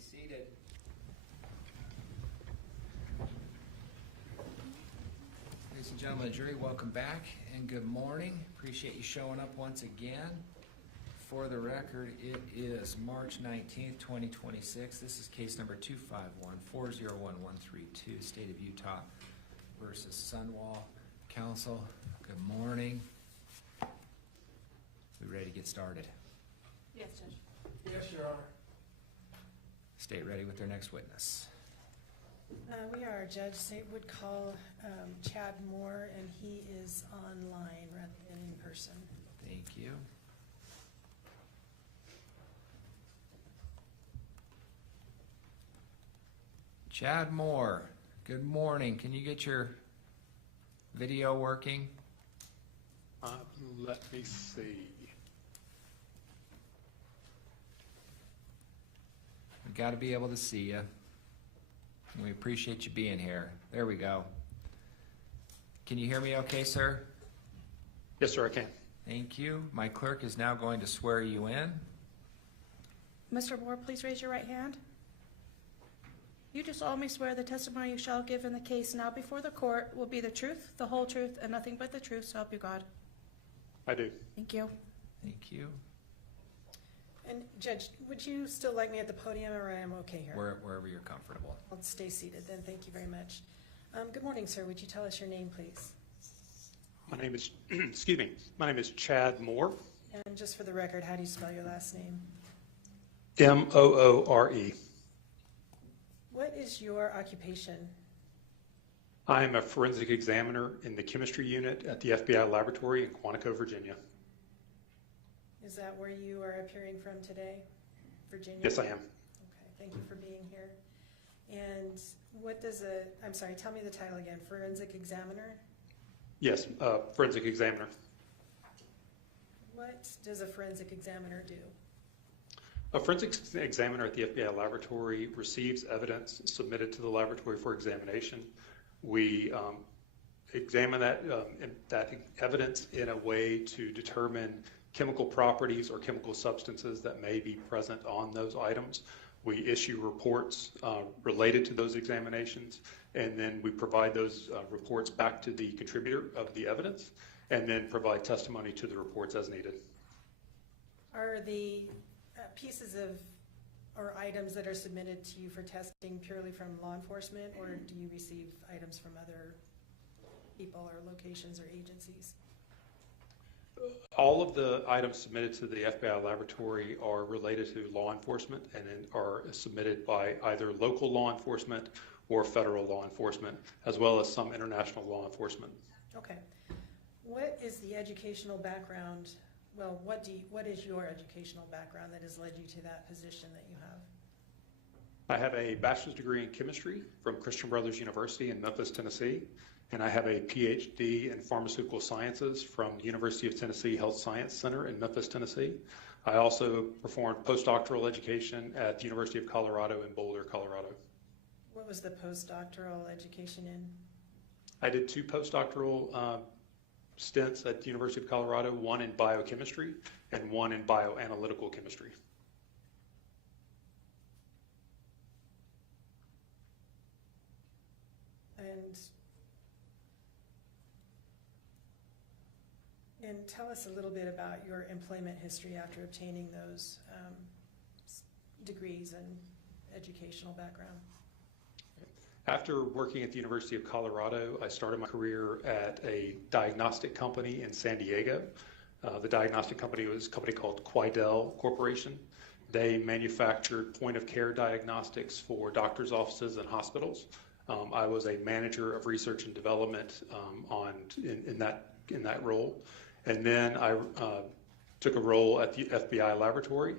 Be seated. Ladies and gentlemen of the jury, welcome back and good morning. Appreciate you showing up once again. For the record, it is March 19th, 2026. This is case number 251-401-132, State of Utah versus Sundwall. Counsel, good morning. We ready to get started? Yes, Judge. Yes, Your Honor. State ready with their next witness. We are. Judge would call Chad Moore, and he is online rather than in person. Thank you. Chad Moore, good morning. Can you get your video working? Let me see. We've got to be able to see you. We appreciate you being here. There we go. Can you hear me okay, sir? Yes, sir, I can. Thank you. My clerk is now going to swear you in. Mr. Moore, please raise your right hand. You do solemnly swear the testimony you shall give in the case now before the court will be the truth, the whole truth, and nothing but the truth, so help you God. I do. Thank you. Thank you. And Judge, would you still like me at the podium, or I am okay here? Wherever you're comfortable. I'll stay seated then. Thank you very much. Good morning, sir. Would you tell us your name, please? My name is, excuse me, my name is Chad Moore. And just for the record, how do you spell your last name? M-O-O-R-E. What is your occupation? I am a forensic examiner in the chemistry unit at the FBI laboratory in Quantico, Virginia. Is that where you are appearing from today, Virginia? Yes, I am. Okay, thank you for being here. And what does I'm sorry, tell me the title again, forensic examiner? Yes, forensic examiner. What does a forensic examiner do? A forensic examiner at the FBI laboratory receives evidence submitted to the laboratory for examination. We examine that evidence in a way to determine chemical properties or chemical substances that may be present on those items. We issue reports related to those examinations, and then we provide those reports back to the contributor of the evidence, and then provide testimony to the reports as needed. Are the pieces of or items that are submitted to you for testing purely from law enforcement, or do you receive items from other people or locations or agencies? All of the items submitted to the FBI laboratory are related to law enforcement and then are submitted by either local law enforcement or federal law enforcement, as well as some international law enforcement. Okay. What is the educational background? Well, what is your educational background that has led you to that position that you have? I have a bachelor's degree in chemistry from Christian Brothers University in Memphis, Tennessee, and I have a PhD in pharmaceutical sciences from the University of Tennessee Health Science Center in Memphis, Tennessee. I also performed postdoctoral education at the University of Colorado in Boulder, Colorado. What was the postdoctoral education in? I did 2 postdoctoral stints at the University of Colorado, one in biochemistry and one in bioanalytical chemistry. And tell us a little bit about your employment history after obtaining those degrees and educational background. After working at the University of Colorado, I started my career at a diagnostic company in San Diego. The diagnostic company was a company called Quidel Corporation. They manufactured point-of-care diagnostics for doctors' offices and hospitals. I was a manager of research and development in that role. And then I took a role at the FBI laboratory,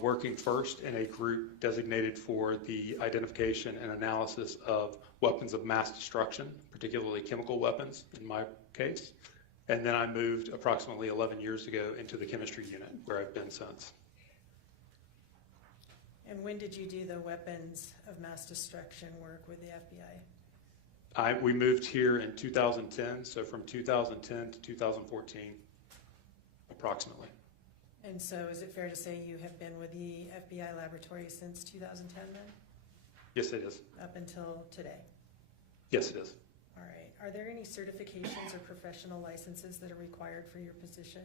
working first in a group designated for the identification and analysis of weapons of mass destruction, particularly chemical weapons in my case. And then I moved approximately 11 years ago into the chemistry unit, where I've been since. And when did you do the weapons of mass destruction work with the FBI? We moved here in 2010, so from 2010 to 2014, approximately. And so is it fair to say you have been with the FBI laboratory since 2010 then, Yes, it is. up until today? Yes, it is. All right. Are there any certifications or professional licenses that are required for your position?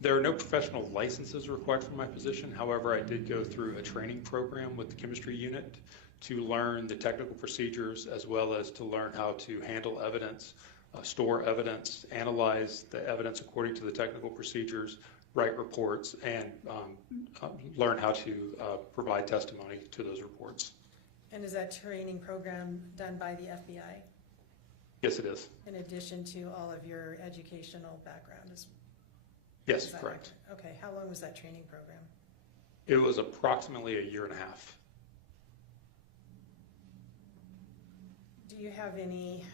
There are no professional licenses required for my position. However, I did go through a training program with the chemistry unit to learn the technical procedures as well as to learn how to handle evidence, store evidence, analyze the evidence according to the technical procedures, write reports, and learn how to provide testimony to those reports. And is that training program done by the FBI Yes, it is. in addition to all of your educational background? Yes, Is that correct. accurate? Okay, how long was that training program? It was approximately a year and a half. Do you have any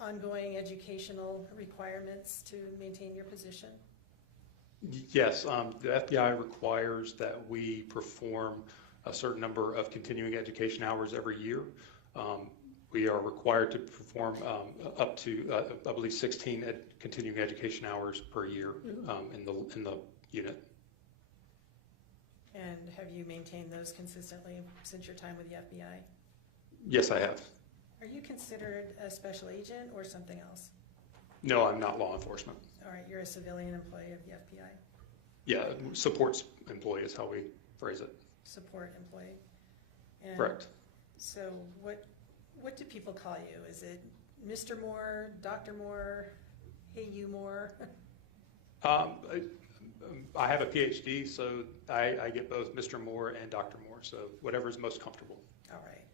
ongoing educational requirements to maintain your position? Yes, the FBI requires that we perform a certain number of continuing education hours every year. We are required to perform up to, I believe, 16 continuing education hours per year in the unit. And have you maintained those consistently since your time with the FBI? Yes, I have. Are you considered a special agent or something else? No, I'm not law enforcement. All right, you're a civilian employee of the FBI, Yeah, supports employee is how we phrase it. support employee. And Correct. so what do people call you? Is it Mr. Moore, Dr. Moore, hey you Moore? I have a PhD, so I get both Mr. Moore and Dr. Moore, so whatever is most comfortable. All right.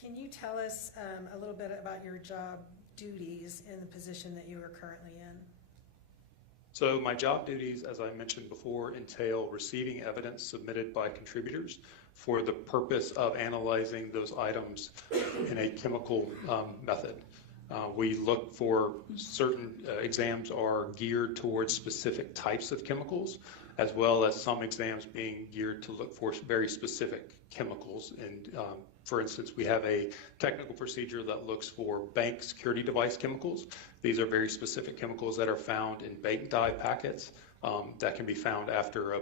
Can you tell us a little bit about your job duties in the position that you are currently in? So my job duties, as I mentioned before, entail receiving evidence submitted by contributors for the purpose of analyzing those items in a chemical method. We look for certain exams are geared towards specific types of chemicals, as well as some exams being geared to look for very specific chemicals. And for instance, we have a technical procedure that looks for bank security device chemicals. These are very specific chemicals that are found in bank die packets that can be found after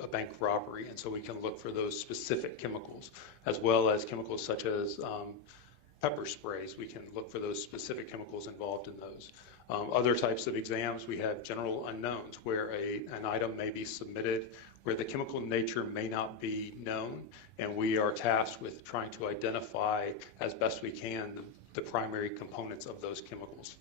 a bank robbery. And so we can look for those specific chemicals, as well as chemicals such as pepper sprays. We can look for those specific chemicals involved in those. Other types of exams, we have general unknowns, where an item may be submitted where the chemical nature may not be known, and we are tasked with trying to identify as best we can the primary components of those chemicals.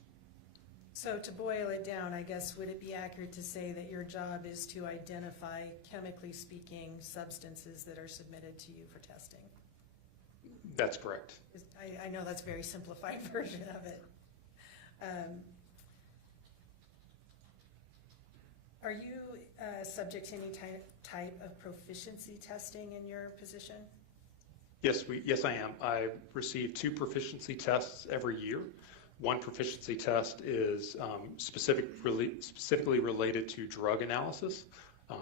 So to boil it down, I guess, would it be accurate to say that your job is to identify, chemically speaking, substances that are submitted to you for testing? That's correct. I know that's a very simplified version of it. Are you subject to any type of proficiency testing in your position? Yes, I am. I receive 2 proficiency tests every year. One proficiency test is specifically related to drug analysis,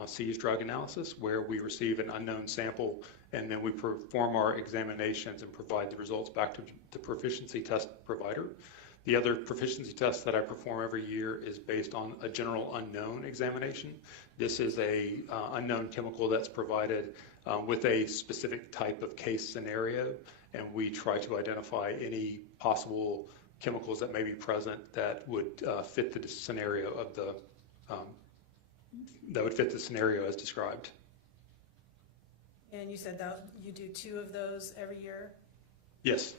seized drug analysis, where we receive an unknown sample and then we perform our examinations and provide the results back to the proficiency test provider. The other proficiency test that I perform every year is based on a general unknown examination. This is a unknown chemical that's provided with a specific type of case scenario, and we try to identify any possible chemicals that may be present that would fit the scenario of the scenario as described. And you said that you do 2 of those every year? Yes.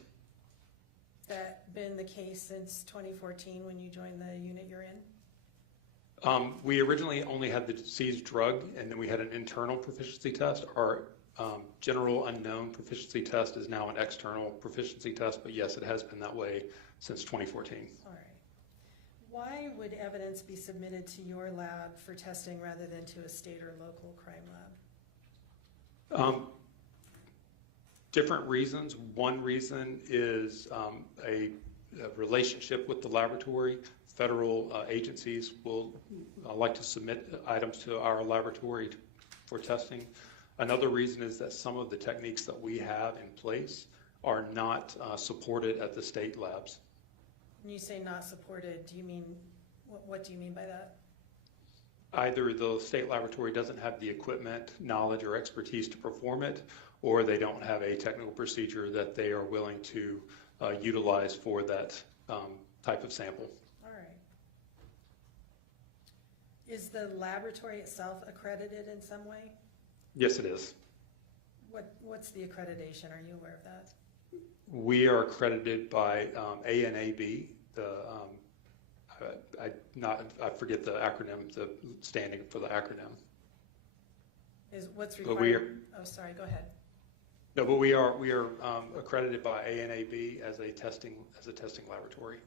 That been the case since 2014 when you joined the unit you're in? We originally only had the seized drug, and then we had an internal proficiency test. Our general unknown proficiency test is now an external proficiency test, but yes, it has been that way since 2014. All right. Why would evidence be submitted to your lab for testing rather than to a state or local crime lab? Different reasons. One reason is a relationship with the laboratory. Federal agencies will like to submit items to our laboratory for testing. Another reason is that some of the techniques that we have in place are not supported at the state labs. When you say not supported, do you mean, what do you mean by that? Either the state laboratory doesn't have the equipment, knowledge, or expertise to perform it, or they don't have a technical procedure that they are willing to utilize for that type of sample. All right. Is the laboratory itself accredited in some way? Yes, it is. What's the accreditation? Are you aware of that? We are accredited by ANAB, I forget the acronym, the standing for the acronym. Is what's But we required? Oh, sorry, go ahead. No, but we are accredited by ANAB as a testing laboratory.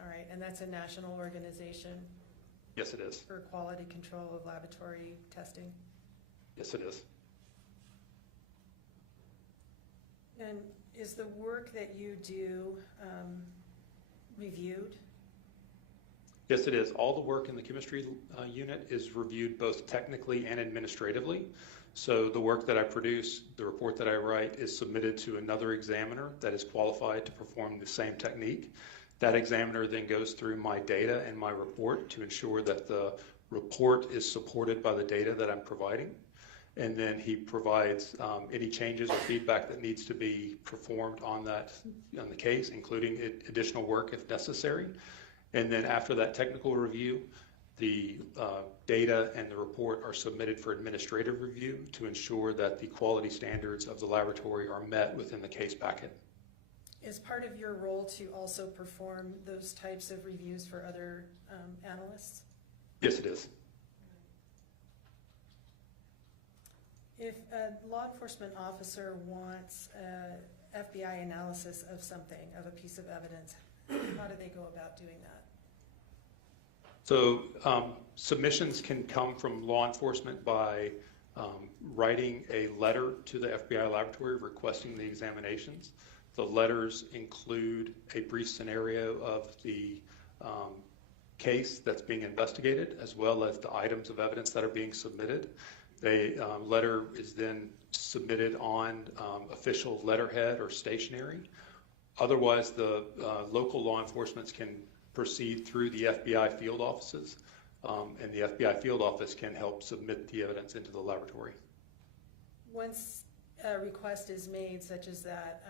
All right, and that's a national organization Yes, it is. for quality control of laboratory testing? Yes, it is. And is the work that you do reviewed? Yes, it is. All the work in the chemistry unit is reviewed both technically and administratively. So the work that I produce, the report that I write, is submitted to another examiner that is qualified to perform the same technique. That examiner then goes through my data and my report to ensure that the report is supported by the data that I'm providing. And then he provides any changes or feedback that needs to be performed on the case, including additional work if necessary. And then after that technical review, the data and the report are submitted for administrative review to ensure that the quality standards of the laboratory are met within the case packet. Is part of your role to also perform those types of reviews for other analysts? Yes, it is. If a law enforcement officer wants a FBI analysis of something, of a piece of evidence, how do they go about doing that? So submissions can come from law enforcement by writing a letter to the FBI laboratory requesting the examinations. The letters include a brief scenario of the case that's being investigated, as well as the items of evidence that are being submitted. The letter is then submitted on official letterhead or stationery. Otherwise, the local law enforcement can proceed through the FBI field offices, and the FBI field office can help submit the evidence into the laboratory. Once a request is made such as that,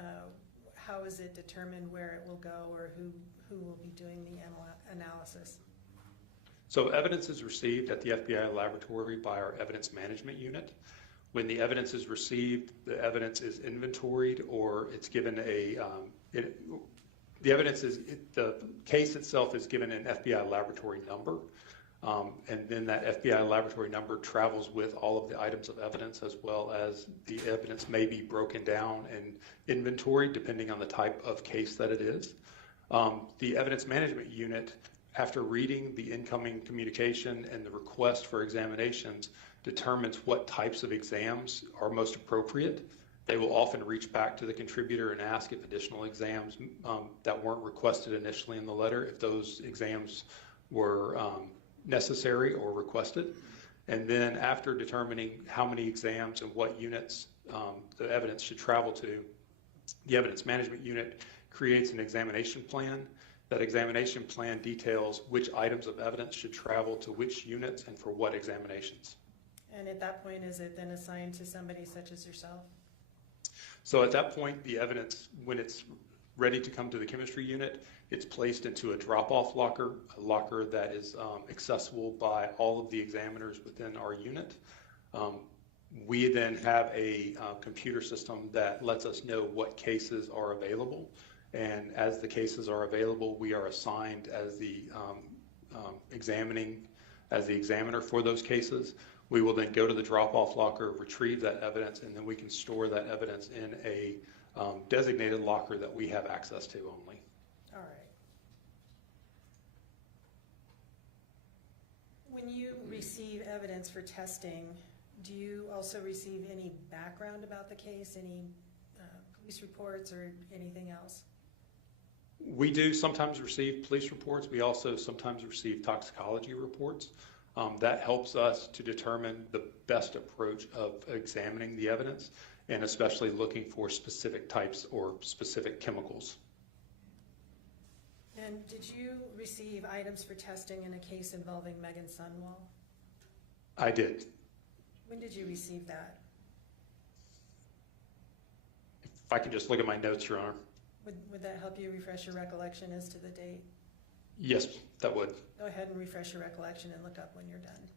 how is it determined where it will go or who will be doing the analysis? So evidence is received at the FBI laboratory by our evidence management unit. When the evidence is received, the evidence is inventoried, or it's given the case itself is given an FBI laboratory number, and then that FBI laboratory number travels with all of the items of evidence, as well as the evidence may be broken down and inventoried depending on the type of case that it is. The evidence management unit, after reading the incoming communication and the request for examinations, determines what types of exams are most appropriate. They will often reach back to the contributor and ask if additional exams that weren't requested initially in the letter, if those exams were necessary or requested. And then after determining how many exams and what units the evidence should travel to, the evidence management unit creates an examination plan. That examination plan details which items of evidence should travel to which units and for what examinations. And at that point, is it then assigned to somebody such as yourself? So at that point, the evidence, when it's ready to come to the chemistry unit, it's placed into a drop-off locker, a locker that is accessible by all of the examiners within our unit. We then have a computer system that lets us know what cases are available. And as the cases are available, we are assigned as the examiner for those cases. We will then go to the drop-off locker, retrieve that evidence, and then we can store that evidence in a designated locker that we have access to only. All right. When you receive evidence for testing, do you also receive any background about the case, any police reports or anything else? We do sometimes receive police reports. We also sometimes receive toxicology reports. That helps us to determine the best approach of examining the evidence, and especially looking for specific types or specific chemicals. And did you receive items for testing in a case involving Megan Sundwall? I did. When did you receive that? If I can just look at my notes, Your Honor. Would that help you refresh your recollection as to the date? Yes, that would. Go ahead and refresh your recollection and look up when you're done.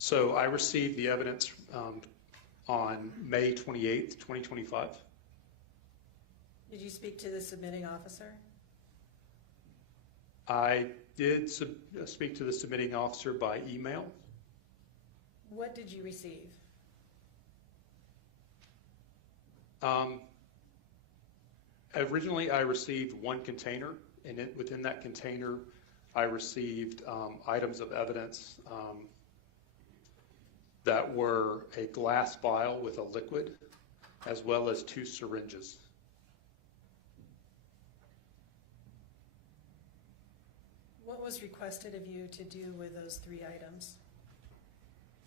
So I received the evidence on May 28th, 2025. Did you speak to the submitting officer? I did speak to the submitting officer by email. What did you receive? Originally, I received one container, and within that container, I received items of evidence that were a glass vial with a liquid, as well as 2 syringes. What was requested of you to do with those 3 items?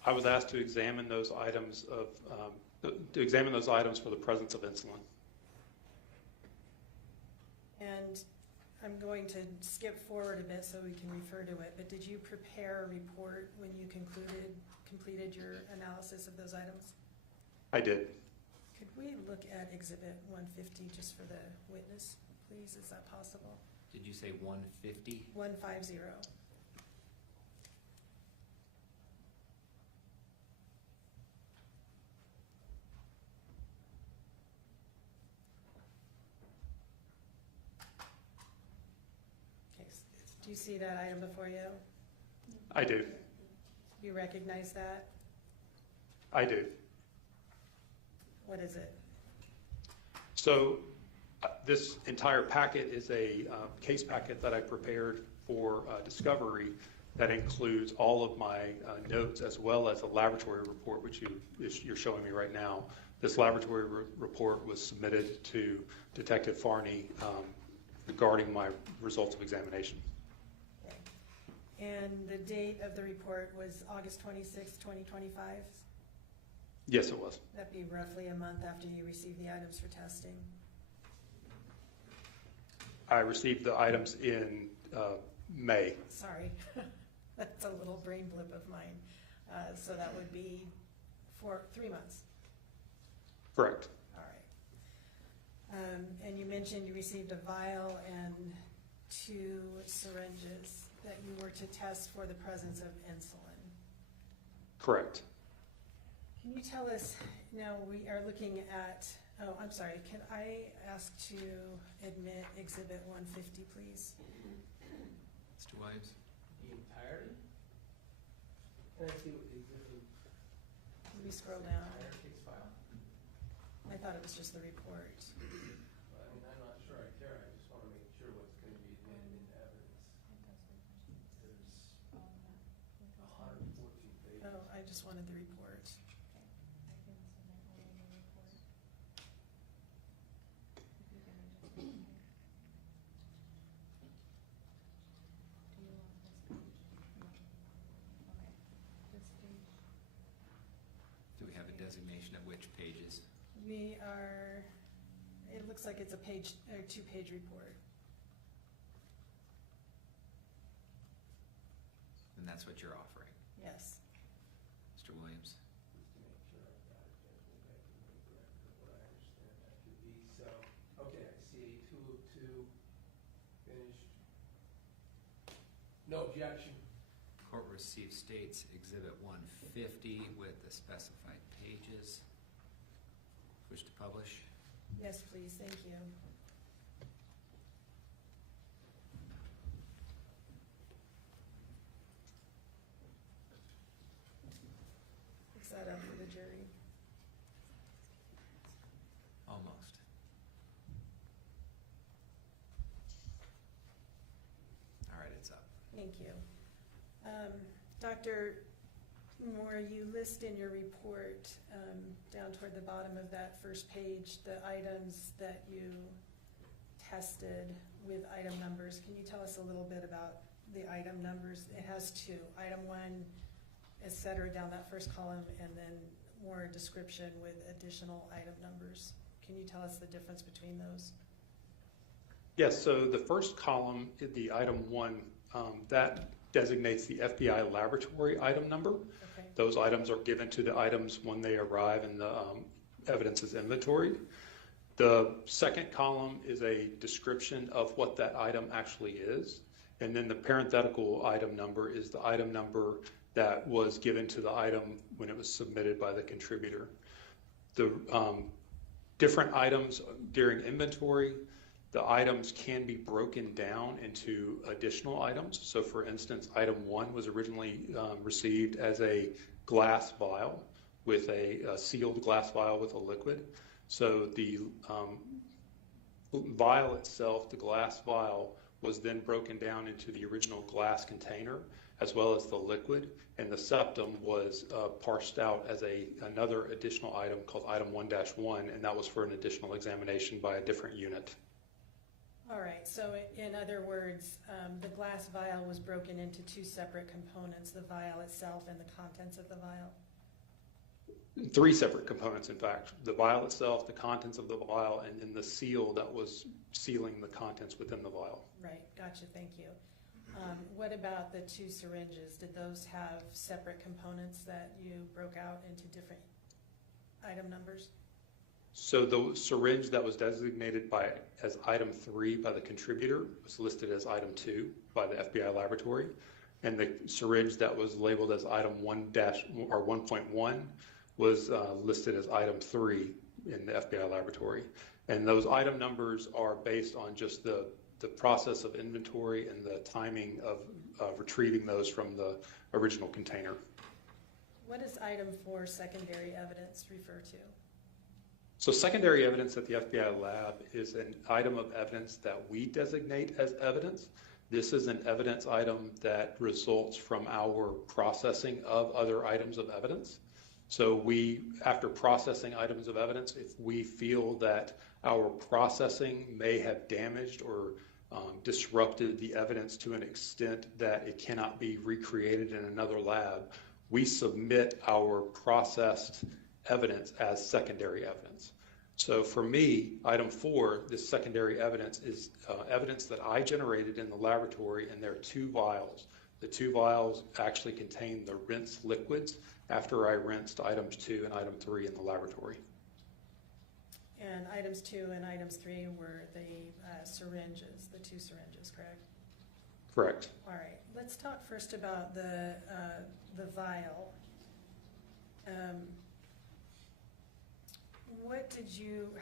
I was asked to examine those items for the presence of insulin. And I'm going to skip forward a bit so we can refer to it, but did you prepare a report when you completed your analysis of those items? I did. Could we look at Exhibit 150 just for the witness, please? Is that possible? Did you say 150? 150. Okay, do you see that item before you? I do. You recognize that? I do. What is it? So this entire packet is a case packet that I prepared for discovery that includes all of my notes as well as a laboratory report, which you're showing me right now. This laboratory report was submitted to Detective Farney regarding my results of examination. Okay. And the date of the report was August 26, 2025? Yes, it was. That'd be roughly a month after you received the items for testing. I received the items in May. Sorry, that's a little brain blip of mine. So that would be for 3 months. Correct. All right. And you mentioned you received a vial and 2 syringes that you were to test for the presence of insulin. Correct. Can you tell us, now we are looking at, oh, I'm sorry, can I ask to admit Exhibit 150, please? Mr. Williams? The entirety? Can I see what the exhibit? Can we scroll down? Entire case file? I thought it was just the report. Well, I mean, I'm not sure I care, I just wanna make sure what's gonna be admitted into evidence. There's 114 pages. Oh, I just wanted the report. Do we have a designation of which pages? We are, it looks like it's a 2-page report. And that's what you're offering, Yes. Mr. Williams? Just to make sure I've got it, Judge, maybe I can make record of what I understand that to be. So, okay, I see 2 of 2 finished. No objection. Court received states Exhibit 150 with the specified pages. Wish to publish? Yes, please, thank you. Is that up for the jury? Almost. All right, it's up. Thank you. Doctor, more, you list in your report, down toward the bottom of that first page, the items that you tested with item numbers. Can you tell us a little bit about the item numbers? It has two, item 1, et cetera, down that first column, and then more description with additional item numbers. Can you tell us the difference between those? Yes, so the first column, the item 1, that designates the FBI laboratory item number. Okay. Those items are given to the items when they arrive in the evidence is inventory. The second column is a description of what that item actually is. And then the parenthetical item number is the item number that was given to the item when it was submitted by the contributor. The different items during inventory, the items can be broken down into additional items. So for instance, item 1 was originally received as a glass vial with a sealed glass vial with a liquid. So the vial itself, the glass vial, was then broken down into the original glass container as well as the liquid, and the septum was parsed out as another additional item called item 1-1, and that was for an additional examination by a different unit. All right, so in other words, the glass vial was broken into two separate components, the vial itself and the contents of the vial? 3 separate components, in fact. The vial itself, the contents of the vial, and then the seal that was sealing the contents within the vial. Right, gotcha, thank you. What about the 2 syringes? Did those have separate components that you broke out into different item numbers? So the syringe that was designated as item 3 by the contributor was listed as item 2 by the FBI laboratory, and the syringe that was labeled as item 1.1 was listed as item 3 in the FBI laboratory. And those item numbers are based on just the process of inventory and the timing of retrieving those from the original container. What does item 4, secondary evidence, refer to? So secondary evidence at the FBI lab is an item of evidence that we designate as evidence. This is an evidence item that results from our processing of other items of evidence. So we, after processing items of evidence, if we feel that our processing may have damaged or disrupted the evidence to an extent that it cannot be recreated in another lab, we submit our processed evidence as secondary evidence. So for me, item 4, this secondary evidence is evidence that I generated in the laboratory, and there are 2 vials. The 2 vials actually contain the rinsed liquids after I rinsed items 2 and item 3 in the laboratory. And items 2 and items 3 were the syringes, the 2 syringes, correct? Correct. All right, let's talk first about the vial.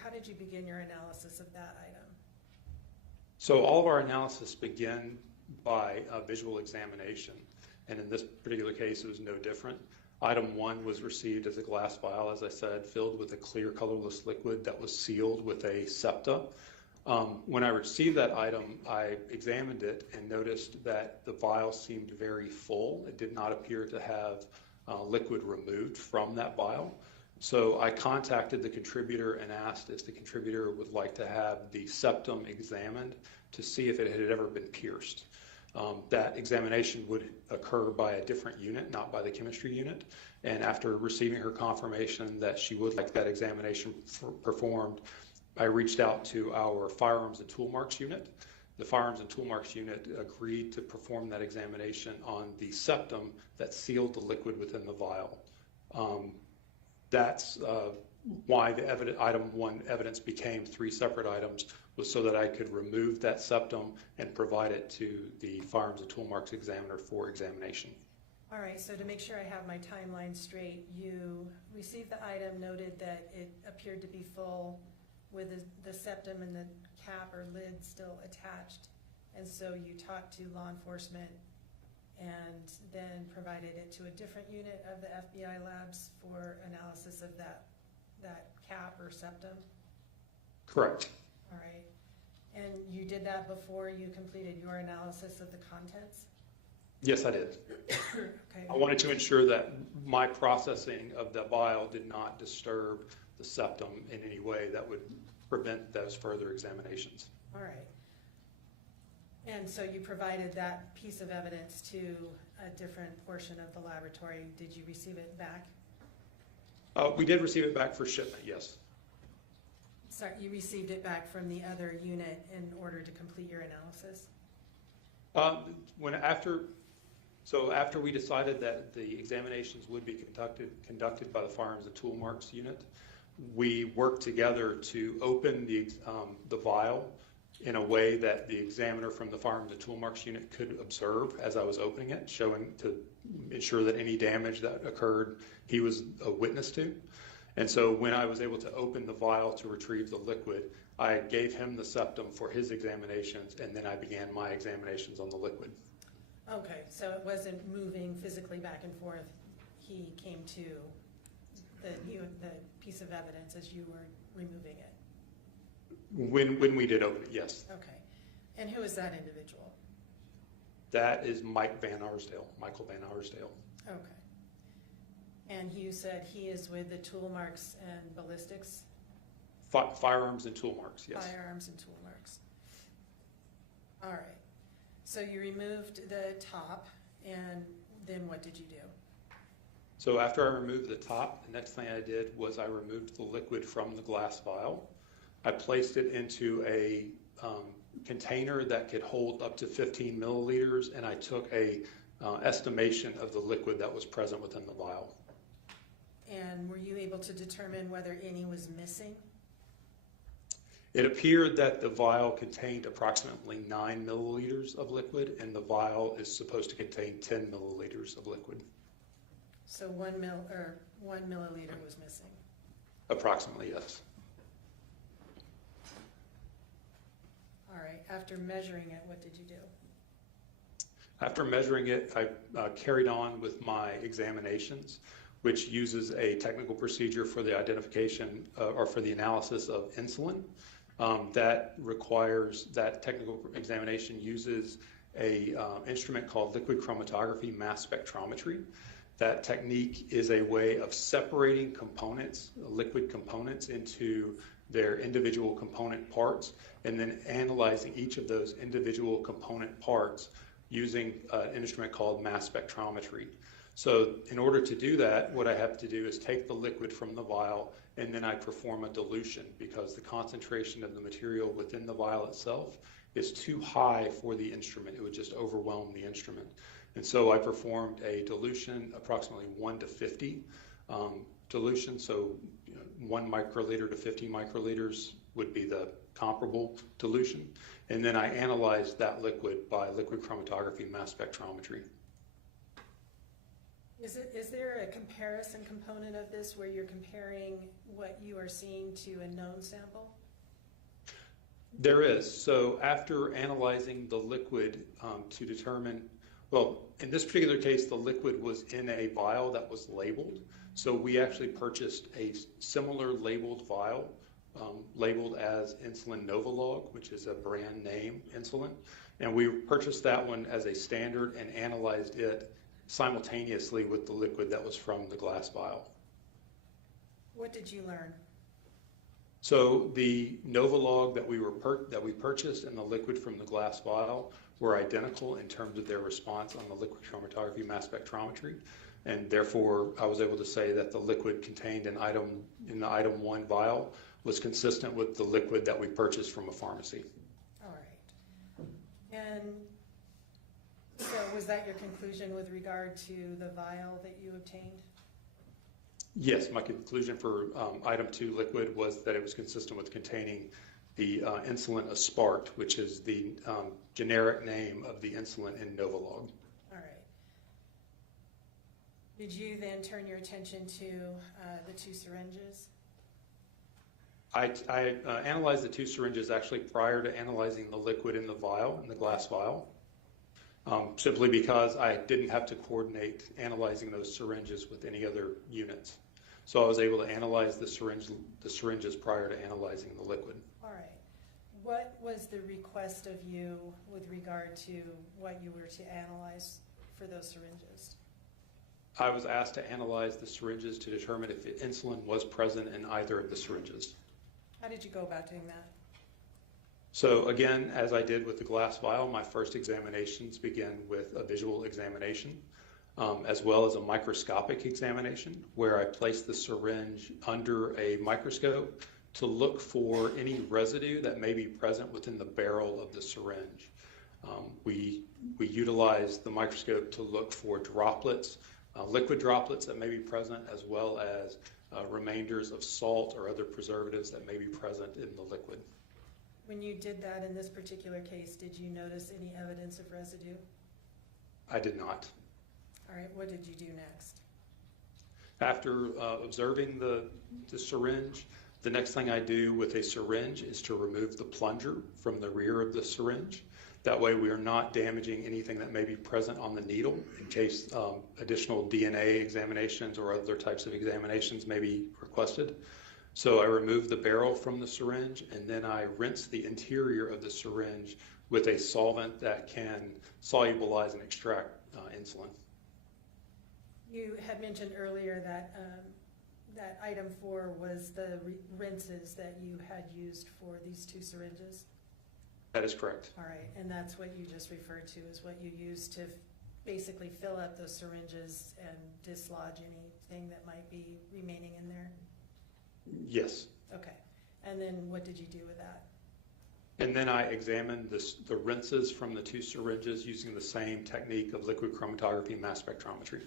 How did you begin your analysis of that item? So all of our analysis began by a visual examination, and in this particular case, it was no different. Item 1 was received as a glass vial, as I said, filled with a clear colorless liquid that was sealed with a septa. When I received that item, I examined it and noticed that the vial seemed very full. It did not appear to have liquid removed from that vial. So I contacted the contributor and asked if the contributor would like to have the septum examined to see if it had ever been pierced. That examination would occur by a different unit, not by the chemistry unit. And after receiving her confirmation that she would like that examination performed, I reached out to our firearms and tool marks unit. The firearms and tool marks unit agreed to perform that examination on the septum that sealed the liquid within the vial. That's why the item 1 evidence became 3 separate items, was so that I could remove that septum and provide it to the firearms and tool marks examiner for examination. All right, so to make sure I have my timeline straight, you received the item, noted that it appeared to be full with the septum and the cap or lid still attached, and so you talked to law enforcement and then provided it to a different unit of the FBI labs for analysis of that cap or septum? Correct. All right. And you did that before you completed your analysis of the contents? Yes, I did. Okay. I wanted to ensure that my processing of the vial did not disturb the septum in any way that would prevent those further examinations. All right. And so you provided that piece of evidence to a different portion of the laboratory. Did you receive it back? We did receive it back for shipment, yes. Sorry, you received it back from the other unit in order to complete your analysis? After we decided that the examinations would be conducted by the Firearms and Tool Marks unit, we worked together to open the vial in a way that the examiner from the Firearms and Tool Marks unit could observe as I was opening it, showing to ensure that any damage that occurred, he was a witness to. And so when I was able to open the vial to retrieve the liquid, I gave him the septum for his examinations, and then I began my examinations on the liquid. Okay, so it wasn't moving physically back and forth. He came to the piece of evidence as you were removing it. When we did open it, yes. Okay. And who is that individual? That is Michael Van Arsdale. Okay. And you said he is with the Tool Marks and Ballistics? Firearms and Tool Marks, yes. Firearms and Tool Marks. All right. So you removed the top, and then what did you do? So after I removed the top, the next thing I did was I removed the liquid from the glass vial. I placed it into a container that could hold up to 15 milliliters, and I took a estimation of the liquid that was present within the vial. And were you able to determine whether any was missing? It appeared that the vial contained approximately 9 milliliters of liquid, and the vial is supposed to contain 10 milliliters of liquid. So 1 milliliter was missing. Approximately, yes. All right. After measuring it, what did you do? After measuring it, I carried on with my examinations, which uses a technical procedure for the identification or for the analysis of insulin. That technical examination uses a instrument called liquid chromatography mass spectrometry. That technique is a way of separating components, liquid components, into their individual component parts, and then analyzing each of those individual component parts using an instrument called mass spectrometry. So in order to do that, what I have to do is take the liquid from the vial, and then I perform a dilution because the concentration of the material within the vial itself is too high for the instrument. It would just overwhelm the instrument. And so I performed a dilution, approximately 1 to 50 dilution. So 1 microliter to 50 microliters would be the comparable dilution. And then I analyzed that liquid by liquid chromatography mass spectrometry. Is there a comparison component of this where you're comparing what you are seeing to a known sample? There is. So after analyzing the liquid to determine, well, in this particular case, the liquid was in a vial that was labeled. So we actually purchased a similar labeled vial, labeled as Insulin Novolog, which is a brand name insulin. And we purchased that one as a standard and analyzed it simultaneously with the liquid that was from the glass vial. What did you learn? So the Novolog that we purchased and the liquid from the glass vial were identical in terms of their response on the liquid chromatography mass spectrometry, and therefore I was able to say that the liquid contained in the item 1 vial was consistent with the liquid that we purchased from a pharmacy. All right. And so was that your conclusion with regard to the vial that you obtained? Yes, my conclusion for item 2 liquid was that it was consistent with containing the insulin Aspart, which is the generic name of the insulin in Novolog. All right. Did you then turn your attention to the 2 syringes? I analyzed the 2 syringes actually prior to analyzing the liquid in the vial, in the glass vial, simply because I didn't have to coordinate analyzing those syringes with any other units. So I was able to analyze the syringes prior to analyzing the liquid. All right. What was the request of you with regard to what you were to analyze for those syringes? I was asked to analyze the syringes to determine if insulin was present in either of the syringes. How did you go about doing that? So again, as I did with the glass vial, my first examinations begin with a visual examination, as well as a microscopic examination, where I place the syringe under a microscope to look for any residue that may be present within the barrel of the syringe. We utilize the microscope to look for droplets, liquid droplets that may be present, as well as remainders of salt or other preservatives that may be present in the liquid. When you did that in this particular case, did you notice any evidence of residue? I did not. All right, what did you do next? After observing the syringe, the next thing I do with a syringe is to remove the plunger from the rear of the syringe. That way we are not damaging anything that may be present on the needle in case additional DNA examinations or other types of examinations may be requested. So I remove the barrel from the syringe, and then I rinse the interior of the syringe with a solvent that can solubilize and extract insulin. You had mentioned earlier that that item 4 was the rinses that you had used for these 2 syringes. That is correct. All right, and that's what you just referred to as what you used to basically fill up those syringes and dislodge anything that might be remaining in there? Yes. Okay, and then what did you do with that? And then I examined the rinses from the 2 syringes using the same technique of liquid chromatography and mass spectrometry.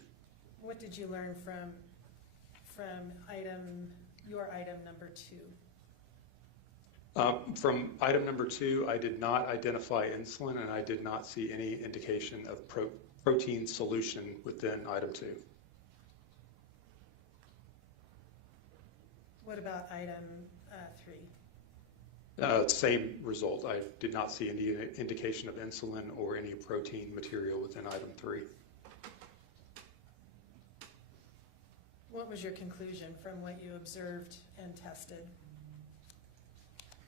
What did you learn from your item number 2? From item number 2, I did not identify insulin, and I did not see any indication of protein solution within item 2. What about item 3? Same result. I did not see any indication of insulin or any protein material within item 3. What was your conclusion from what you observed and tested?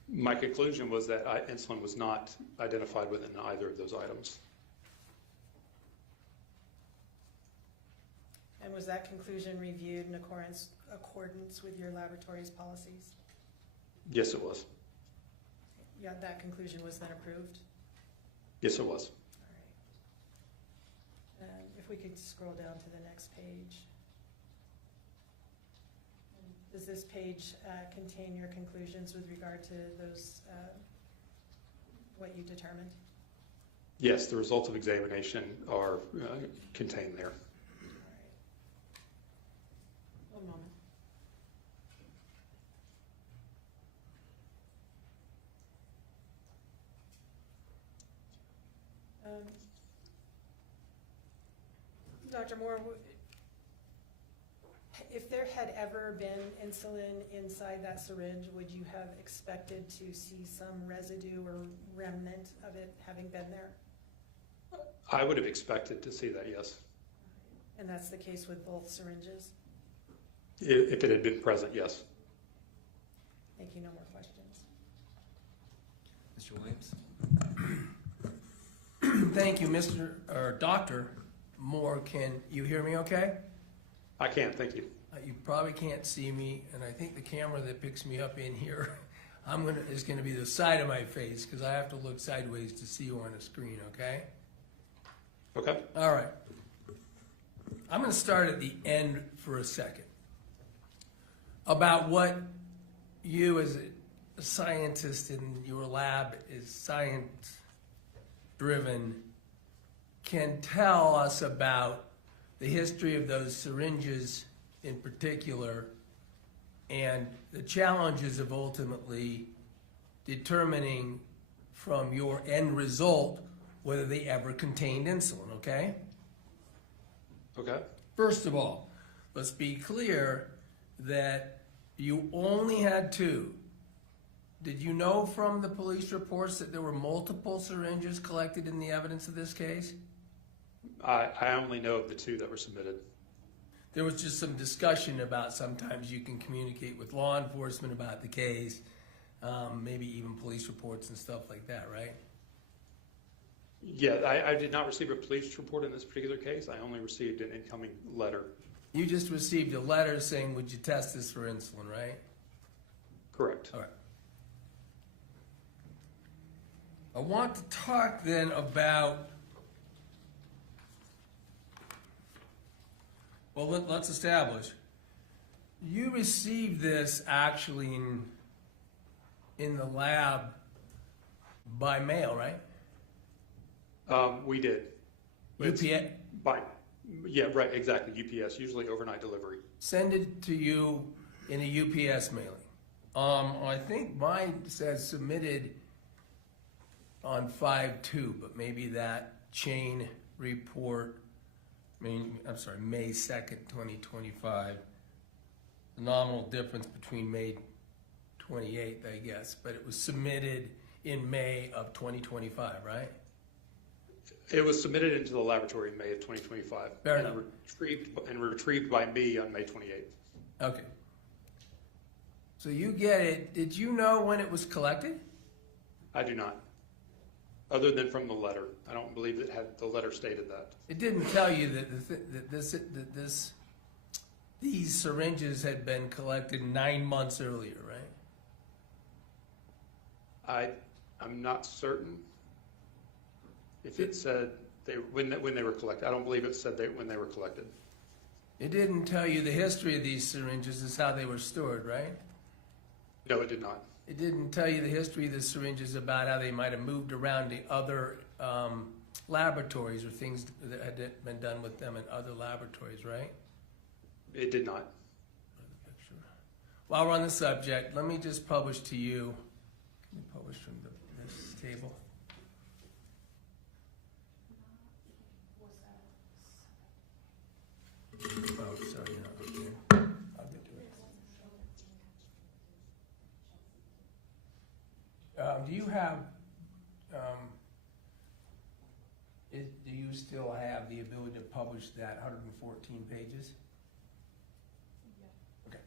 My conclusion was that insulin was not identified within either of those items. And was that conclusion reviewed in accordance with your laboratory's policies? Yes, it was. Yeah, that conclusion was then approved? Yes, it was. All right. If we could scroll down to the next page. Does this page contain your conclusions with regard to those, what you determined? Yes, the results of examination are contained there. All right. One moment. Dr. Moore, if there had ever been insulin inside that syringe, would you have expected to see some residue or remnant of it having been there? I would have expected to see that, yes. And that's the case with both syringes? If it had been present, yes. Thank you. No more questions. Mr. Williams? Thank you, Dr. Moore. Can you hear me okay? I can, thank you. You probably can't see me, and I think the camera that picks me up in here is going to be the side of my face because I have to look sideways to see you on the screen, okay? Okay. All right. I'm going to start at the end for a second about what you as a scientist in your lab is science-driven can tell us about the history of those syringes in particular and the challenges of ultimately determining from your end result whether they ever contained insulin, okay? Okay. First of all, let's be clear that you only had 2. Did you know from the police reports that there were multiple syringes collected in the evidence of this case? I only know of the 2 that were submitted. There was just some discussion about sometimes you can communicate with law enforcement about the case, maybe even police reports and stuff like that, right? Yeah, I did not receive a police report in this particular case. I only received an incoming letter. You just received a letter saying, would you test this for insulin, right? Correct. All right. I want to talk then about, well, let's establish. You received this actually in the lab by mail, right? We did. It's UPS? Yeah, right, exactly. UPS, usually overnight delivery. Send it to you in a UPS mailing. I think mine says submitted on 5/2, but maybe that chain report, May 2nd, 2025. The nominal difference between May 28th, I guess, but it was submitted in May of 2025, right? It was submitted into the laboratory in May of 2025. Fair and enough. retrieved by me on May 28th. Okay. So you get it. Did you know when it was collected? I do not. Other than from the letter. I don't believe that the letter stated that. It didn't tell you that these syringes had been collected 9 months earlier, right? I'm not certain if it said when they were collected. I don't believe it said when they were collected. It didn't tell you the history of these syringes is how they were stored, right? No, it did not. It didn't tell you the history of the syringes about how they might have moved around to other laboratories or things that had been done with them in other laboratories, right? It did not. While we're on the subject, let me just publish to you. Can you publish from this table? Oh, sorry, you're not looking. I'll get to it. Do you have, do you still have the ability to publish that 114 pages? Yeah. Okay.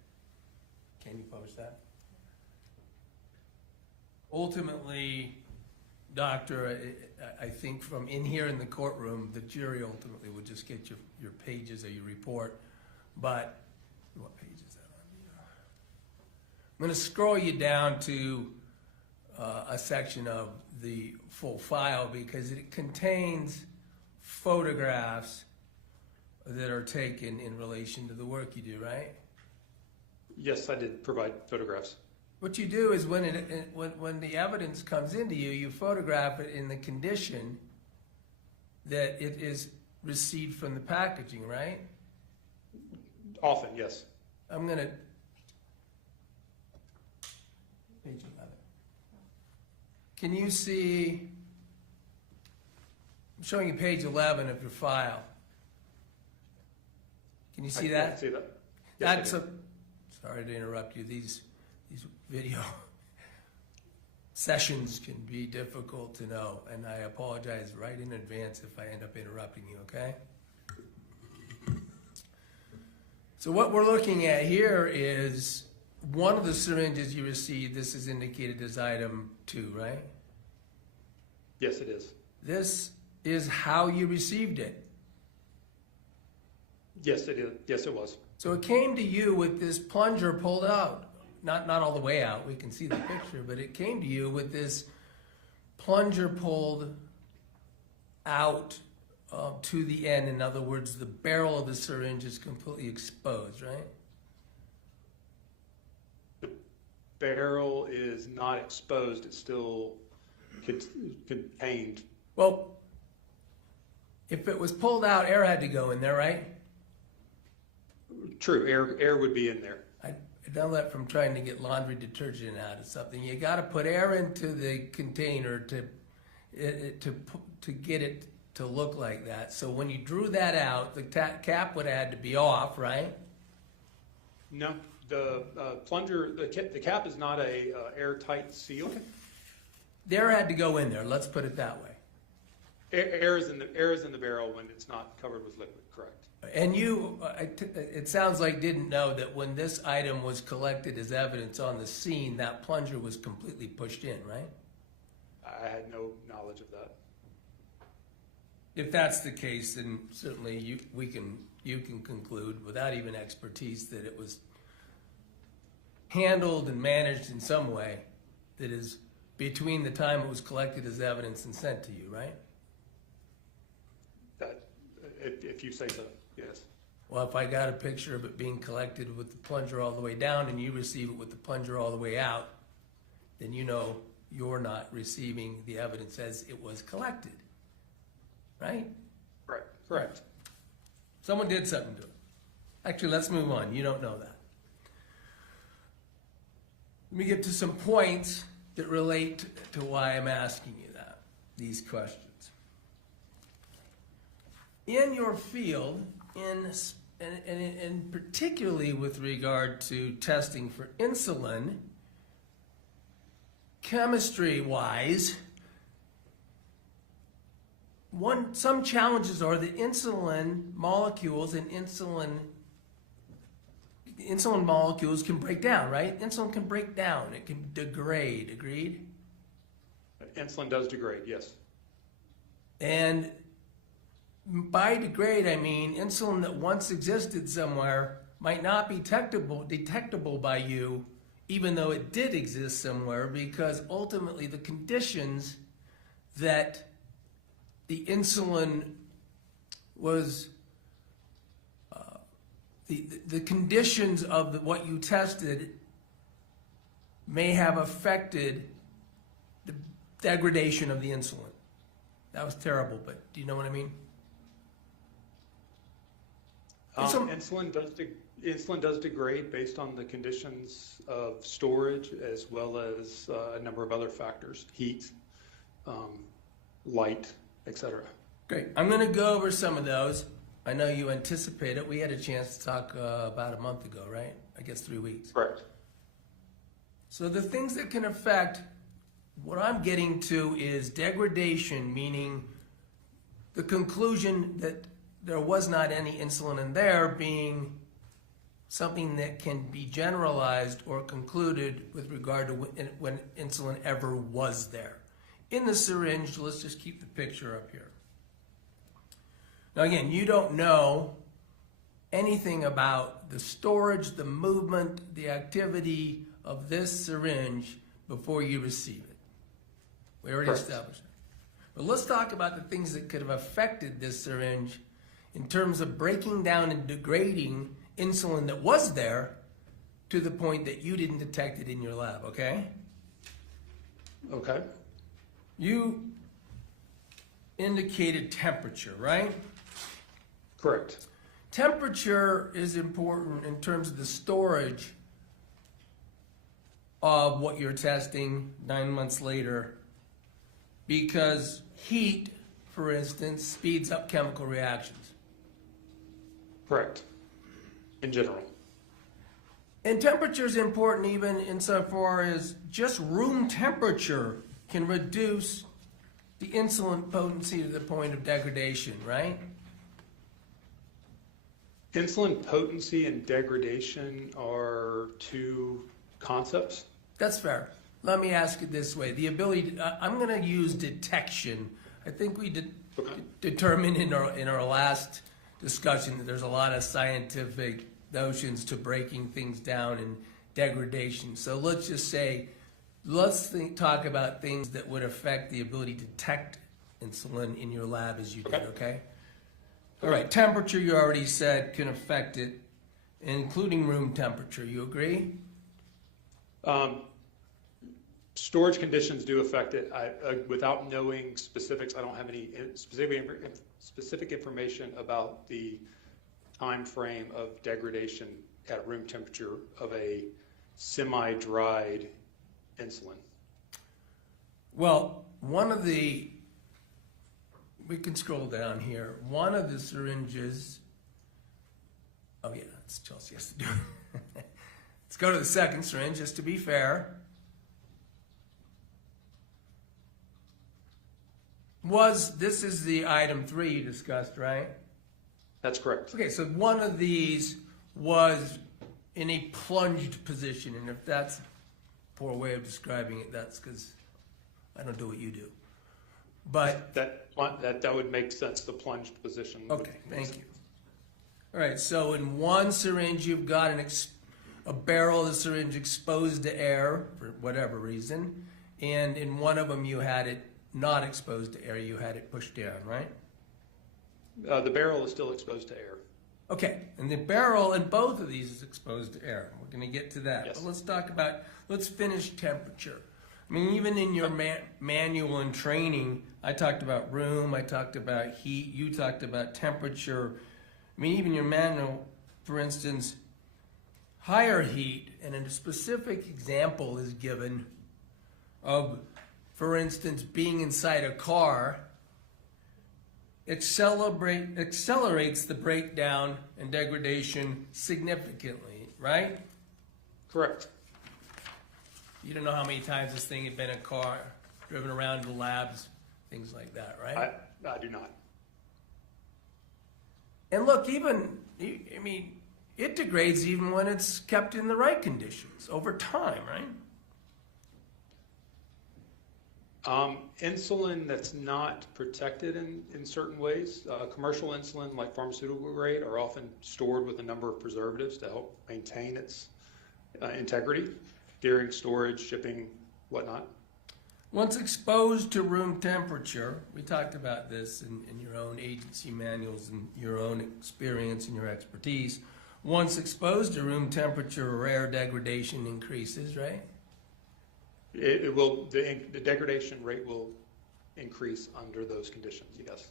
Can you publish that? Ultimately, Doctor, I think from in here in the courtroom, the jury ultimately would just get your pages of your report. But what page is that on? I'm going to scroll you down to a section of the full file because it contains photographs that are taken in relation to the work you do, right? Yes, I did provide photographs. What you do is when the evidence comes into you, you photograph it in the condition that it is received from the packaging, right? Often, yes. I'm going to... Page 11. Can you see... I'm showing you page 11 of your file. Can you see I that? can see that. Yes, That's I a... do. Sorry to interrupt you. These video sessions can be difficult to know, and I apologize right in advance if I end up interrupting you, okay? So what we're looking at here is one of the syringes you received. This is indicated as item 2, right? Yes, it is. This is how you received it. Yes, it is. Yes, it was. So it came to you with this plunger pulled out. Not all the way out, we can see the picture, but it came to you with this plunger pulled out to the end. In other words, the barrel of the syringe is completely exposed, right? The barrel is not exposed. It's still contained. Well, if it was pulled out, air had to go in there, right? True, air would be in there. I know that from trying to get laundry detergent out of something. You got to put air into the container to get it to look like that. So when you drew that out, the cap would have had to be off, right? No, the plunger, the cap is not a airtight seal. Okay. The air had to go in there. Let's put it that way. Air is in the barrel when it's not covered with liquid. Correct. And you, it sounds like, didn't know that when this item was collected as evidence on the scene, that plunger was completely pushed in, right? I had no knowledge of that. if that's the case, then certainly you can conclude without even expertise that it was handled and managed in some way that is between the time it was collected as evidence and sent to you, right? That, if you say so, yes. Well, if I got a picture of it being collected with the plunger all the way down and you receive it with the plunger all the way out, then you know you're not receiving the evidence as it was collected, right? Right. Correct. Someone did something to it. Actually, let's move on. You don't know that. Let me get to some points that relate to why I'm asking you these questions. In your field, and particularly with regard to testing for insulin, chemistry-wise, some challenges are that insulin molecules and insulin molecules can break down, right? Insulin can break down. It can degrade. Agreed? Insulin does degrade, yes. And by degrade, I mean insulin that once existed somewhere might not be detectable by you, even though it did exist somewhere, because ultimately the conditions that the insulin was, the conditions of what you tested may have affected the degradation of the insulin. That was terrible, but do you know what I mean? Insulin does degrade based on the conditions of storage as well as a number of other factors, heat, light, etc. Great. I'm going to go over some of those. I know you anticipate it. We had a chance to talk about a month ago, right? I guess 3 weeks. Correct. So the things that can affect, what I'm getting to is degradation, meaning the conclusion that there was not any insulin in there being something that can be generalized or concluded with regard to when insulin ever was there. In the syringe, let's just keep the picture up here. Now again, you don't know anything about the storage, the movement, the activity of this syringe before you receive it. We already established that. But let's talk about the things that could have affected this syringe in terms of breaking down and degrading insulin that was there to the point that you didn't detect it in your lab, okay? Okay. You indicated temperature, right? Correct. Temperature is important in terms of the storage of what you're testing 9 months later, because heat, for instance, speeds up chemical reactions. Correct. In general. And temperature is important even insofar as just room temperature can reduce the insulin potency to the point of degradation, right? Insulin potency and degradation are two concepts. That's fair. Let me ask it this way. The ability to, I'm going to use detection. I think we determined in our last discussion that there's a lot of scientific notions to breaking things down and degradation. So let's just say, talk about things that would affect the ability to detect insulin in your lab as you did, okay? All right, temperature you already said can affect it, including room temperature. You agree? Storage conditions do affect it. Without knowing specifics, I don't have any specific information about the time frame of degradation at room temperature of a semi-dried insulin. Well, we can scroll down here. One of the syringes, oh yeah, it's Chelsea has to do it. Let's go to the second syringe, just to be fair. This is the item 3 you discussed, right? That's correct. Okay, so one of these was in a plunged position, and if that's a poor way of describing it, that's because I don't do what you do. But, That would make sense, the plunged position. would okay, make thank sense. you. All right, so in one syringe, you've got a barrel of the syringe exposed to air for whatever reason, and in one of them you had it not exposed to air, you had it pushed down, right? The barrel is still exposed to air. Okay, and the barrel in both of these is exposed to air. We're going to get to that. Yes. But let's finish temperature. I mean, even in your manual and training, I talked about room, I talked about heat, you talked about temperature. I mean, even your manual, for instance, higher heat, and a specific example is given of, for instance, being inside a car accelerates the breakdown and degradation significantly, right? Correct. You don't know how many times this thing had been in a car, driven around the labs, things like that, right? I do not. And look, I mean, it degrades even when it's kept in the right conditions over time, right? Insulin that's not protected in certain ways, commercial insulin like pharmaceutical grade are often stored with a number of preservatives to help maintain its integrity during storage, shipping, whatnot. Once exposed to room temperature, we talked about this in your own agency manuals and your own experience and your expertise. Once exposed to room temperature, rare degradation increases, right? It will, the degradation rate will increase under those conditions, yes.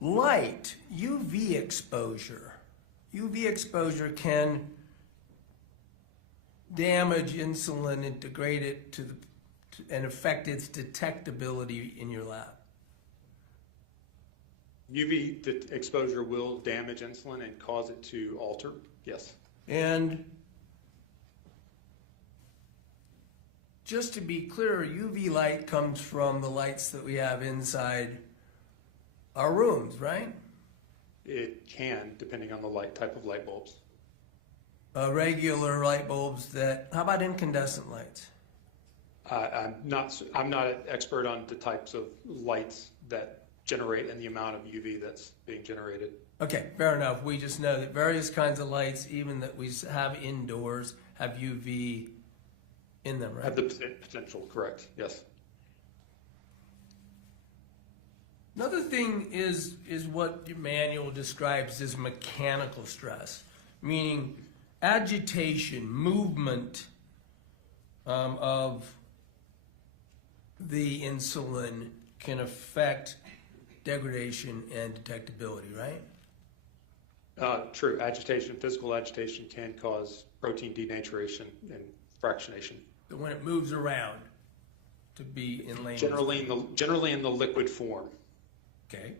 Light, UV exposure. UV exposure can damage insulin and degrade it and affect its detectability in your lab. UV exposure will damage insulin and cause it to alter, yes. And just to be clear, UV light comes from the lights that we have inside our rooms, right? It can, depending on the type of light bulbs. Regular light bulbs how about incandescent lights? I'm not an expert on the types of lights that generate and the amount of UV that's being generated. Okay, fair enough. We just know that various kinds of lights, even that we have indoors, have UV in them, right? Have the potential, correct, yes. Another thing is what your manual describes as mechanical stress, meaning agitation, movement of the insulin can affect degradation and detectability, right? True, physical agitation can cause protein denaturation and fractionation. But when it moves around, to be in layman's Generally in the liquid form. Okay.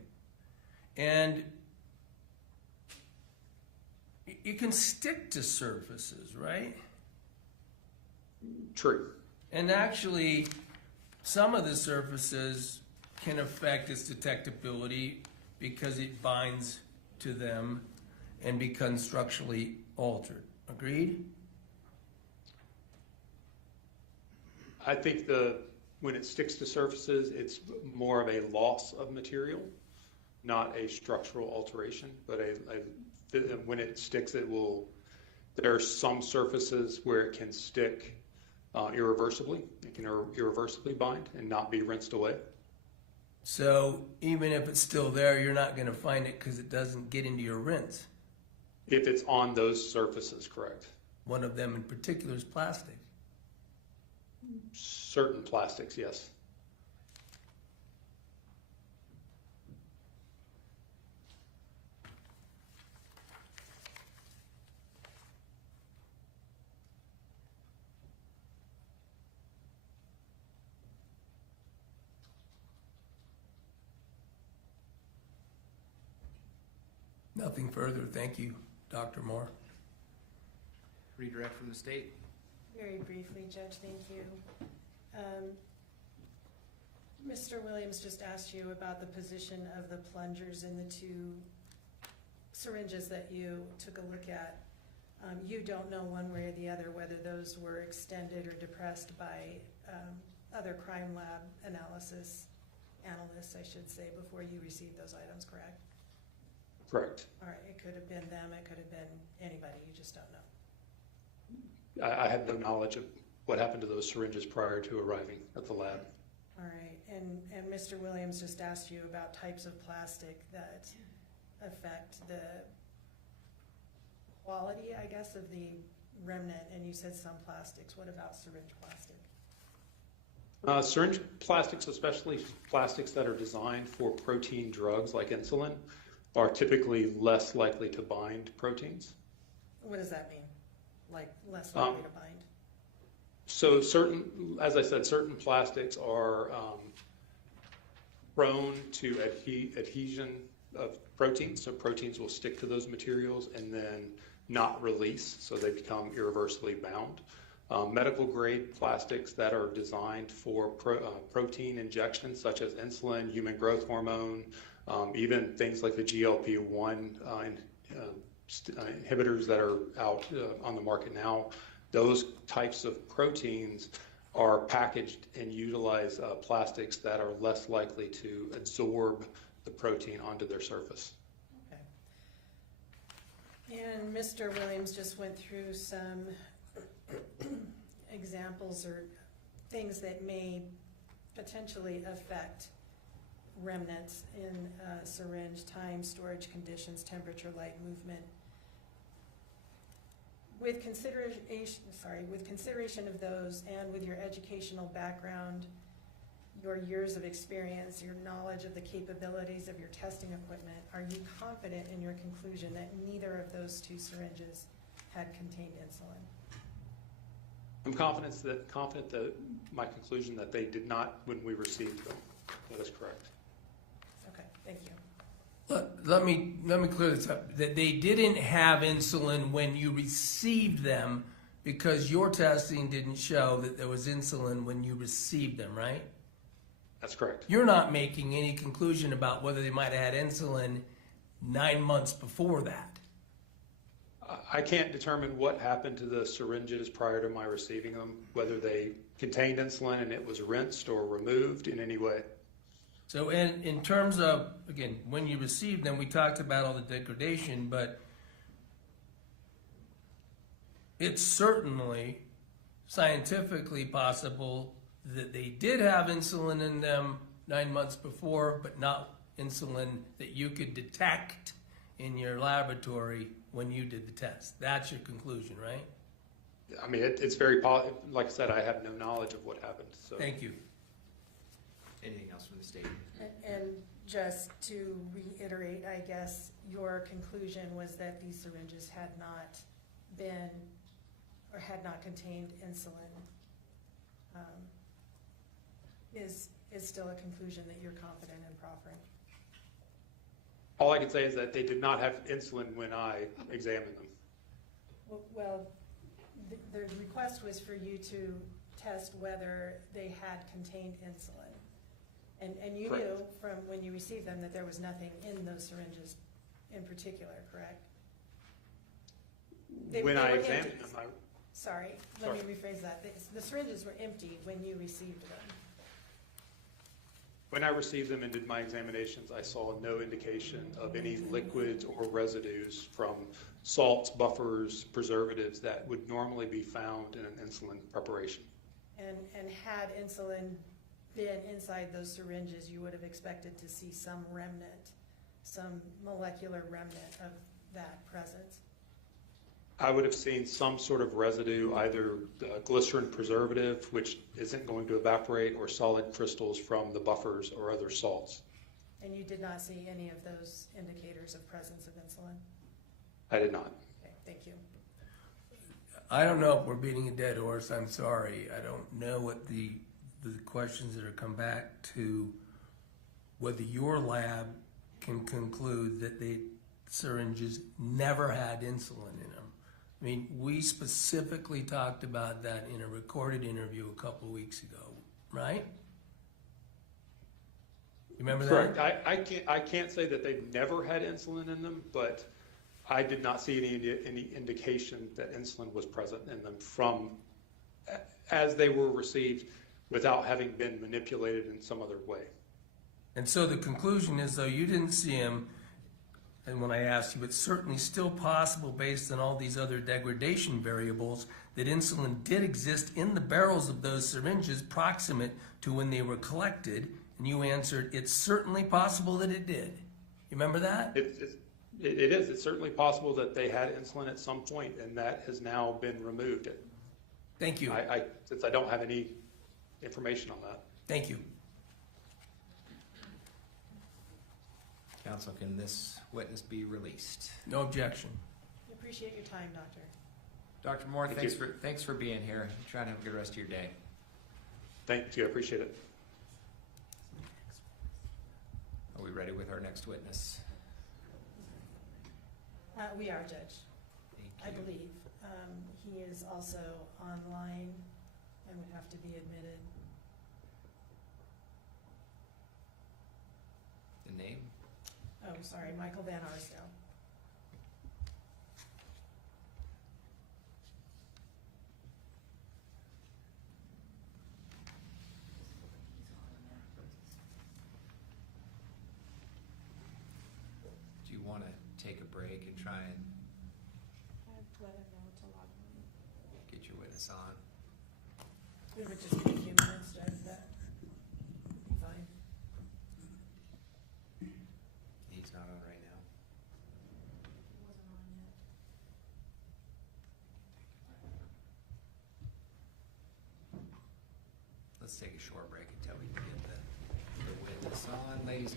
And it can stick to surfaces, right? True. And actually, some of the surfaces can affect its detectability because it binds to them and becomes structurally altered. Agreed? I think when it sticks to surfaces, it's more of a loss of material, not a structural alteration. But when it sticks, there are some surfaces where it can stick irreversibly. It can irreversibly bind and not be rinsed away. So even if it's still there, you're not going to find it because it doesn't get into your rinse. If it's on those surfaces, correct. One of them in particular is plastic. Certain plastics, yes. Nothing further. Thank you, Dr. Moore. Redirect from the state. Very briefly, Judge, thank you. Mr. Williams just asked you about the position of the plungers in the two syringes that you took a look at. You don't know one way or the other whether those were extended or depressed by other crime lab analysis Analyst, I should say, before you received those items, correct? Correct. All right, it could have been them, it could have been anybody, you just don't know. I had no knowledge of what happened to those syringes prior to arriving at the lab. All right, and Mr. Williams just asked you about types of plastic that affect the quality, I guess, of the remnant, and you said some plastics. What about syringe plastic? Syringe plastics, especially plastics that are designed for protein drugs like insulin, are typically less likely to bind proteins. What does that mean? Like less likely to bind? So as I said, certain plastics are prone to adhesion of proteins. So proteins will stick to those materials and then not release, so they become irreversibly bound. Medical grade plastics that are designed for protein injections, such as insulin, human growth hormone, even things like the GLP-1 inhibitors that are out on the market now, those types of proteins are packaged and utilize plastics that are less likely to absorb the protein onto their surface. Okay. And Mr. Williams just went through some examples or things that may potentially affect remnants in a syringe: time, storage conditions, temperature, light, movement. With consideration of those, and with your educational background, your years of experience, your knowledge of the capabilities of your testing equipment, are you confident in your conclusion that neither of those two syringes had contained insulin? I'm confident that my conclusion that they did not when we received them. That is correct. Okay, thank you. Let me clear this up. That they didn't have insulin when you received them because your testing didn't show that there was insulin when you received them, right? That's correct. You're not making any conclusion about whether they might have had insulin 9 months before that. I can't determine what happened to the syringes prior to my receiving them, whether they contained insulin and it was rinsed or removed in any way. So in terms of, again, when you received them, we talked about all the degradation, but it's certainly scientifically possible that they did have insulin in them 9 months before, but not insulin that you could detect in your laboratory when you did the test. That's your conclusion, right? I mean, it's like I said, I have no knowledge of what happened. So. Thank you. Anything else from the state? And just to reiterate, I guess, your conclusion was that these syringes had not been, or had not contained insulin, is still a conclusion that you're confident in proffering? All I can say is that they did not have insulin when I examined them. Well, the request was for you to test whether they had contained insulin. And you Correct. knew from when you received them that there was nothing in those syringes in particular, correct? When they I were examined empty. them, Sorry, let me rephrase that. The syringes were empty when you received them. when I received them and did my examinations, I saw no indication of any liquids or residues from salts, buffers, preservatives that would normally be found in an insulin preparation. And had insulin been inside those syringes, you would have expected to see some remnant, some molecular remnant of that presence. I would have seen some sort of residue, either glycerin preservative, which isn't going to evaporate, or solid crystals from the buffers or other salts. And you did not see any of those indicators of presence of insulin? I did not. Okay, thank you. I don't know if we're beating a dead horse. I'm sorry. I don't know what the questions that are come back to, whether your lab can conclude that the syringes never had insulin in them. I mean, we specifically talked about that in a recorded interview a couple of weeks ago, right? You remember that? Correct. I can't say that they've never had insulin in them, but I did not see any indication that insulin was present in them from as they were received without having been manipulated in some other way. And so the conclusion is, though you didn't see him, and when I asked you, it's certainly still possible based on all these other degradation variables that insulin did exist in the barrels of those syringes proximate to when they were collected, and you answered, it's certainly possible that it did. You remember that? It is. It's certainly possible that they had insulin at some point, and that has now been removed. Thank you. Since I don't have any information on that. Thank you. Counsel, can this witness be released? No objection. Appreciate your time, Doctor. Dr. Moore, Thank thanks you. thanks for being here. Try to have a good rest of your day. Thank you. I appreciate it. Are we ready with our next witness? We are, Judge, I Thank you. believe. He is also online and would have to be admitted. The name? Oh, sorry, Michael Van Arsdale. Do you want to take a break and try and I'd let him know to log in. get your witness on? It would just be a few minutes, Judge, that would be fine. He's not on right now. He wasn't on yet. Let's take a short break until we can get the witness on. Ladies and